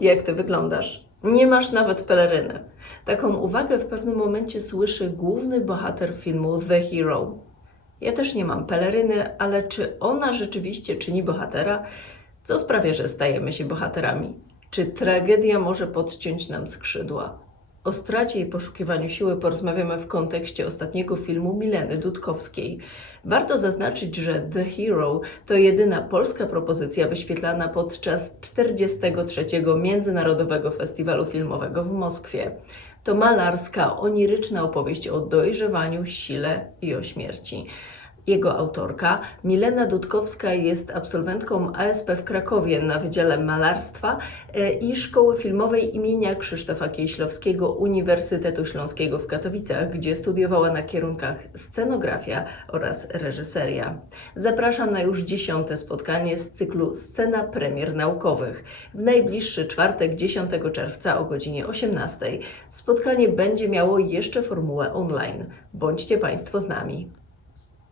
Jak ty wyglądasz? Nie masz nawet peleryny. Taką uwagę w pewnym momencie słyszy główny bohater filmu The Hero. Ja też nie mam peleryny, ale czy ona rzeczywiście czyni bohatera? Co sprawia, że stajemy się bohaterami? Czy tragedia może podciąć nam skrzydła? O stracie i poszukiwaniu siły porozmawiamy w kontekście ostatniego filmu Mileny Dudkowskiej. Warto zaznaczyć, że The Hero to jedyna polska propozycja wyświetlana podczas 43. Międzynarodowego Festiwalu Filmowego w Moskwie. To malarska, oniryczna opowieść o dojrzewaniu, sile i o śmierci. Jego autorka, Milena Dudkowska, jest absolwentką ASP w Krakowie na Wydziale Malarstwa e, i Szkoły Filmowej imienia Krzysztofa Kieślowskiego Uniwersytetu Śląskiego w Katowicach, gdzie studiowała na kierunkach scenografia oraz reżyseria. Zapraszam na już dziesiąte spotkanie z cyklu Scena Premier Naukowych. W najbliższy czwartek, 10 czerwca o godzinie 18. Spotkanie będzie miało jeszcze formułę online. Bądźcie Państwo z nami.